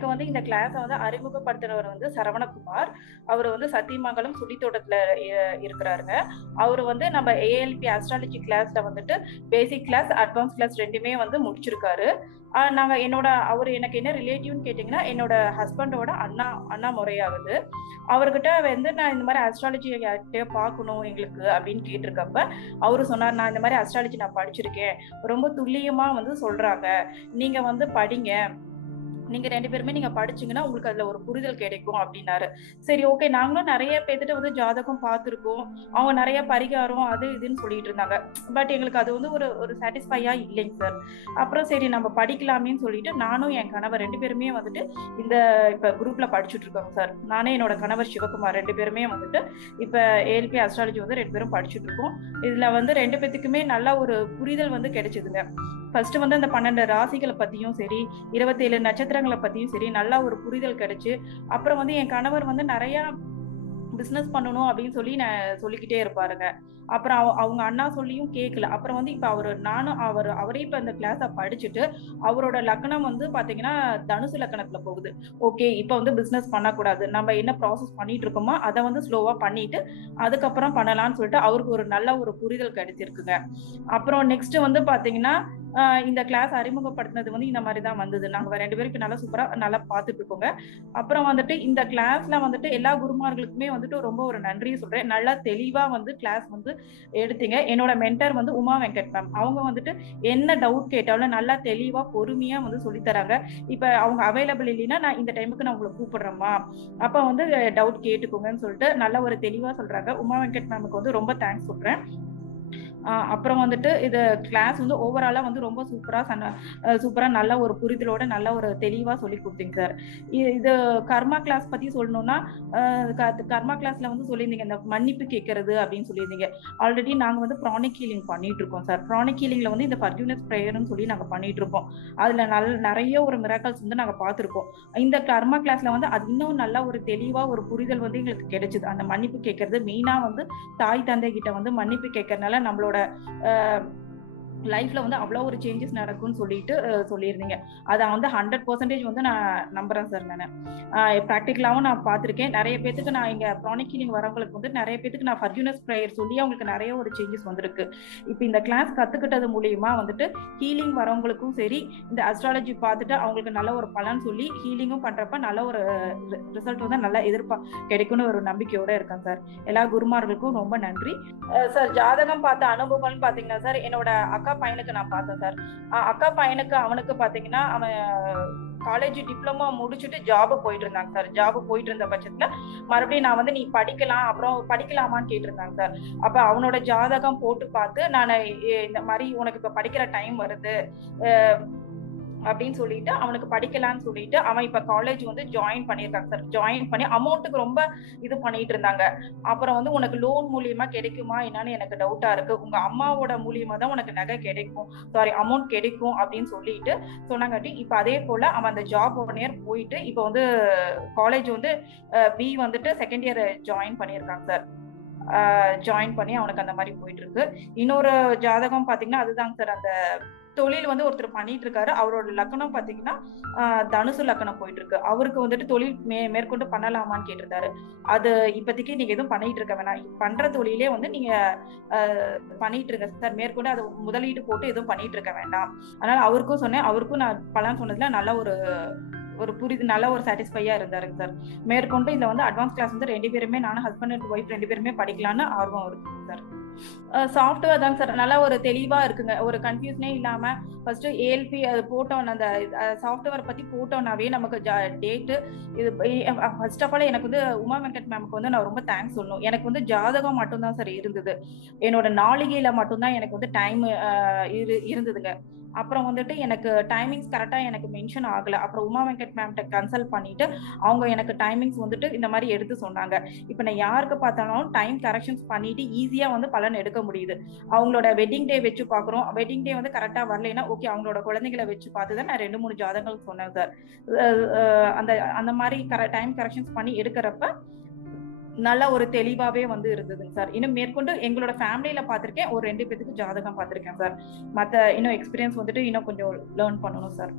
எனக்கு வந்து இந்த கிளாஸை வந்து அறிமுகப்படுத்தினவர் வந்து சரவணகுமார். அவர் வந்து சத்தியமங்கலம் சுழித்தோட்டத்தில் இருக்கிறாருங்க. அவர் வந்து நம்ம ஏஎல்பி அஸ்ட்ராலஜி கிளாஸில் வந்துட்டு பேசிக் கிளாஸ் அட்வான்ஸ் கிளாஸ் ரெண்டுமே வந்து முடிச்சிருக்காரு. அவர் எனக்கு என்ன ரிலேட்டிவ்னு கேட்டிங்கன்னா என்னோட ஹஸ்பண்டோட அண்ணா முறையாகுது. அவர்கிட்ட வந்து நான் இந்த மாதிரி அஸ்ட்ராலஜி யார்கிட்டயோ பார்க்கணும் எங்களுக்கு அப்படின்னு கேட்டிருக்கப்ப அவரு சொன்னார், நான் இந்த மாதிரி அஸ்ட்ராலஜி நான் படிச்சிருக்கேன், ரொம்ப துல்லியமா வந்து சொல்றாங்க, நீங்க வந்து படிங்க, நீங்க 2 பேருமே நீங்க படிச்சீங்கன்னா உங்களுக்கு அதுல ஒரு புரிதல் கிடைக்கும் அப்படின்னாரு. சரி, ஓகே. நாங்களும் நிறைய பேர்கிட்ட வந்து ஜாதகம் பார்த்துருக்கோம். அவங்க நிறைய பரிகாரம் அது இதுன்னு சொல்லிட்டு இருந்தாங்க. பட் எங்களுக்கு அது வந்து ஒரு ஒரு சாட்டிஸ்ஃபையா இல்லைங்க சார். அப்புறம் சரி நம்ம படிக்கலாமேன்னு சொல்லிட்டு நானும் என் கணவர் 2 பேருமே வந்துட்டு இந்த இப்ப குரூப்ல படிச்சுட்டு இருக்கோங்க சார். நானே என்னோட கணவர் சிவகுமார் 2 பேருமே வந்துட்டு இப்ப ஏஎல்பி அஸ்ட்ராலஜி வந்து 2 பேரும் படிச்சுட்டு இருக்கோம். இதுல வந்து 2 பேத்துக்குமே நல்ல ஒரு புரிதல் வந்து கிடைச்சதுங்க. ஃபர்ஸ்ட் வந்து அந்த 12 ராசிகளை பத்தியும் சரி, 27 நட்சத்திரங்களை பத்தியும் சரி நல்லா ஒரு புரிதல் கிடைச்சு, அப்புறம் வந்து என் கணவர் வந்து நிறைய பிசினஸ் பண்ணணும் அப்படின்னு சொல்லி நான் சொல்லிக்கிட்டே இருப்பாருங்க. அப்புறம் அவங்க அண்ணா சொல்லியும் கேட்கல. அப்புறம் வந்து இப்ப அவரே இப்ப இந்த கிளாஸ படிச்சுட்டு அவரோட லக்னம் வந்து பாத்தீங்கன்னா தனுசு லக்னத்துல போகுது. ஓகே, இப்ப வந்து பிசினஸ் பண்ணக்கூடாது, நம்ம என்ன ப்ராசஸ் பண்ணிட்டு இருக்கோமோ அதை வந்து ஸ்லோவா பண்ணிட்டு அதுக்கப்புறம் பண்ணலாம்னு சொல்லிட்டு அவருக்கு ஒரு நல்ல ஒரு புரிதல் கிடைச்சிருக்குங்க. அப்புறம் நெக்ஸ்ட் வந்து பாத்தீங்கன்னா இந்த கிளாஸ் அறிமுகப்படுத்தினது வந்து இந்த மாதிரி தான் வந்தது. நாங்க 2 பேரும் இப்ப நல்லா சூப்பரா நல்லா பார்த்துட்டு இருக்கோங்க. அப்புறம் வந்துட்டு இந்த கிளாஸ்ல வந்துட்டு எல்லா குருமார்களுக்குமே வந்துட்டு ரொம்ப ஒரு நன்றி சொல்றேன். நல்லா தெளிவா வந்து கிளாஸ் வந்து எடுத்தீங்க. என்னோட மென்டர் வந்து உமா வெங்கட் மேம். அவங்க வந்துட்டு என்ன டவுட் கேட்டாலும் நல்லா தெளிவா பொறுமையா வந்து சொல்லி தராங்க. இப்ப அவங்க அவைலபிள் இல்லைன்னா நான் இந்த டைமுக்கு நான் உங்களை கூப்பிடுறேம்மா, அப்ப வந்து டவுட் கேட்டுக்கோங்கன்னு சொல்லிட்டு நல்ல ஒரு தெளிவா சொல்றாங்க. உமா வெங்கட் மேமுக்கு வந்து ரொம்ப தேங்க்ஸ் சொல்றேன். அப்புறம் வந்துட்டு இது கிளாஸ் வந்து ஓவராலா வந்து ரொம்ப சூப்பரா நல்ல ஒரு புரிதலோட நல்ல ஒரு தெளிவா சொல்லி கொடுத்தீங்க சார். இது கர்மா கிளாஸ் பத்தி சொல்லணும்னா கர்மா கிளாஸ்ல வந்து சொல்லியிருந்தீங்க இந்த மன்னிப்பு கேட்கறது அப்படின்னு சொல்லியிருந்தீங்க. ஆல்ரெடி நாங்க வந்து ப்ரானிக் ஹீலிங் பண்ணிட்டு இருக்கோம் சார். ப்ரானிக் ஹீலிங்ல வந்து இந்த ஃபர்கிவ்னஸ் ப்ரேயர்னு சொல்லி நாங்க பண்ணிட்டு இருக்கோம். அதுல நிறைய ஒரு மிராக்கல்ஸ் வந்து நாங்க பார்த்திருக்கோம். இந்த கர்மா கிளாஸ்ல வந்து அது இன்னும் நல்ல ஒரு தெளிவா ஒரு புரிதல் வந்து எங்களுக்கு கிடைச்சது. அந்த மன்னிப்பு கேட்கறது மெயினா வந்து தாய் தந்தை கிட்ட வந்து மன்னிப்பு கேட்கறதுனால நம்மளோட லைஃப்ல வந்து அவ்வளோ ஒரு சேஞ்சஸ் நடக்கும்னு சொல்லிட்டு சொல்லியிருந்தீங்க. அதை வந்து 100% வந்து நான் நம்புறேன் சார். நான் ப்ராக்டிக்கலாவும் நான் பார்த்துருக்கேன். நிறைய பேத்துக்கு நான் இங்க ப்ரானிக் ஹீலிங் வரவங்களுக்கு வந்து நிறைய பேத்துக்கு நான் ஃபர்கிவ்னஸ் ப்ரேயர் சொல்லி அவங்களுக்கு நிறைய ஒரு சேஞ்சஸ் வந்திருக்கு. இப்போ இந்த கிளாஸ் கத்துக்கிட்டது மூலியமா வந்துட்டு ஹீலிங் வரவங்களுக்கும் சரி, இந்த அஸ்ட்ராலஜி பார்த்துட்டு அவங்களுக்கு நல்ல ஒரு பலன் சொல்லி ஹீலிங்கும் பண்றப்ப நல்ல ஒரு ரிசல்ட் வந்து நல்லா கிடைக்கும்னு ஒரு நம்பிக்கையோட இருக்கேன் சார். எல்லா குருமார்களுக்கும் ரொம்ப நன்றி சார். ஜாதகம் பார்த்த அனுபவம்னு பாத்தீங்கன்னா சார், என்னோட அக்கா பையனுக்கு நான் பார்த்தேன் சார். அக்கா பையனுக்கு அவனுக்கு பாத்தீங்கன்னா அவன் காலேஜ் டிப்ளமோ முடிச்சுட்டு ஜாப் போயிட்டு இருந்தாங்க சார். ஜாப் போயிட்டு இருந்த பட்சத்துல மறுபடியும் நான் வந்து நீ படிக்கலாம், அப்புறம் படிக்கலாமான்னு கேட்டிருந்தாங்க சார். அப்ப அவனோட ஜாதகம் போட்டு பார்த்து நான் இந்த மாதிரி உனக்கு இப்ப படிக்கிற டைம் வருது அப்படின்னு சொல்லிட்டு அவனுக்கு படிக்கலான்னு சொல்லிட்டு அவன் இப்ப காலேஜ் வந்து ஜாயின் பண்ணியிருக்காங்க சார். ஜாயின் பண்ணி அமௌண்ட்டுக்கு ரொம்ப இது பண்ணிட்டு இருந்தாங்க. அப்புறம் வந்து உனக்கு லோன் மூலியமா கிடைக்குமா என்னன்னு எனக்கு டவுட்டா இருக்கு, உங்க அம்மாவோட மூலியமா தான் உனக்கு நகை கிடைக்கும், சாரி அமௌண்ட் கிடைக்கும் அப்படின்னு சொல்லிட்டு சொன்னாங்காட்டி இப்ப அதே போல அவன் அந்த ஜாப் 1 இயர் போயிட்டு இப்ப வந்து காலேஜ் வந்து பி வந்துட்டு செகண்ட் இயர் ஜாயின் பண்ணியிருக்காங்க சார். ஜாயின் பண்ணி அவனுக்கு அந்த மாதிரி போயிட்டு இருக்கு. இன்னொரு ஜாதகம் பாத்தீங்கன்னா அதுதாங்க சார், அந்த தொழில் வந்து ஒருத்தர் பண்ணிட்டு இருக்காரு. அவரோட லக்னம் பாத்தீங்கன்னா தனுசு லக்னம் போயிட்டு இருக்கு. அவருக்கு வந்துட்டு தொழில் மேற்கொண்டு பண்ணலாமான்னு கேட்டிருந்தாரு. அது இப்போதைக்கு நீங்க எதுவும் பண்ணிட்டு இருக்க வேணாம், பண்ற தொழிலே வந்து நீங்க பண்ணிட்டு இருக்க சார், மேற்கொண்டு அது முதலீடு போட்டு எதுவும் பண்ணிட்டு இருக்க வேண்டாம். அதனால அவருக்கும் சொன்னேன். அவருக்கும் நான் பலன் சொன்னதுல நல்ல ஒரு புரிதல் நல்ல ஒரு சாட்டிஸ்ஃபையா இருந்தாருங்க சார். மேற்கொண்டு இதுல வந்து அட்வான்ஸ் கிளாஸ் வந்து 2 பேருமே நானும் ஹஸ்பண்ட் அண்ட் ஒய்ஃப் 2 பேருமே படிக்கலாம்னு ஆர்வம் இருக்குங்க சார். சாஃப்ட்வேர் தாங்க சார், நல்லா ஒரு தெளிவா இருக்குங்க, ஒரு கன்ஃபியூஷனே இல்லாம ஃபர்ஸ்ட் ஏஎல்பி அது போட்டோம், அந்த சாஃப்ட்வேர் பத்தி போட்டோம்னாவே நமக்கு டேட்டு இது ஃபர்ஸ்ட் ஆஃப் ஆல் எனக்கு வந்து உமா வெங்கட் மேமுக்கு வந்து நான் ரொம்ப தேங்க்ஸ் சொல்லணும். எனக்கு வந்து ஜாதகம் மட்டும்தான் சார் இருந்தது, என்னோட நாளிகையில மட்டும்தான் எனக்கு வந்து டைம் இருந்ததுங்க. அப்புறம் வந்துட்டு எனக்கு டைமிங்ஸ் கரெக்டா எனக்கு மென்ஷன் ஆகல. அப்புறம் உமா வெங்கட் மேம்கிட்ட கன்சல்ட் பண்ணிட்டு அவங்க எனக்கு டைமிங்ஸ் வந்துட்டு இந்த மாதிரி எடுத்து சொன்னாங்க. இப்ப நான் யாருக்கு பார்த்தாலும் டைம் கரெக்ஷன்ஸ் பண்ணிட்டு ஈஸியா வந்து பலன் எடுக்க முடியுது. அவங்களோட வெட்டிங் டே வச்சு பாக்குறோம், வெட்டிங் டே வந்து கரெக்டா வரலைன்னா ஓகே அவங்களோட குழந்தைகளை வச்சு பார்த்துதான் நான் 2-3 ஜாதகங்கள் சொன்னேன் சார். அந்த அந்த மாதிரி டைம் கரெக்ஷன்ஸ் பண்ணி எடுக்கிறப்ப நல்ல ஒரு தெளிவாவே வந்து இருந்ததுங்க சார். இன்னும் மேற்கொண்டு எங்களோட ஃபேமிலியில பார்த்திருக்கேன், ஒரு 2 பேத்துக்கு ஜாதகம் பார்த்திருக்கேன் சார். மத்த இன்னும் எக்ஸ்பீரியன்ஸ் வந்துட்டு இன்னும் கொஞ்சம் லேர்ன் பண்ணணும் சார்.